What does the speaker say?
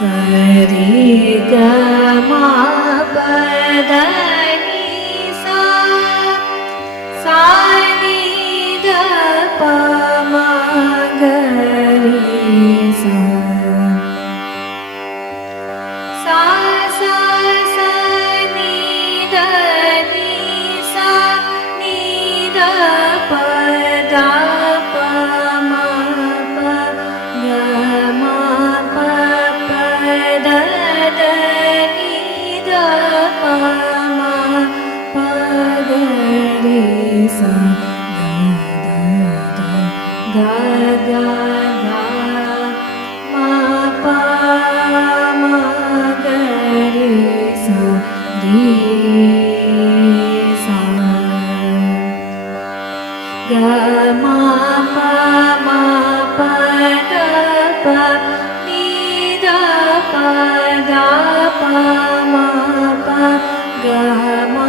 सरी ग मा पद नि सा सा नि ध प म ग रि सा सा सा सा नि ध नि सा नि ध प ध प म प ग म प प द द नि ध प म प ग रि सा ग ग ग म प म ग रि सा रि सा ग म प म प द प नि द प द प म प ग म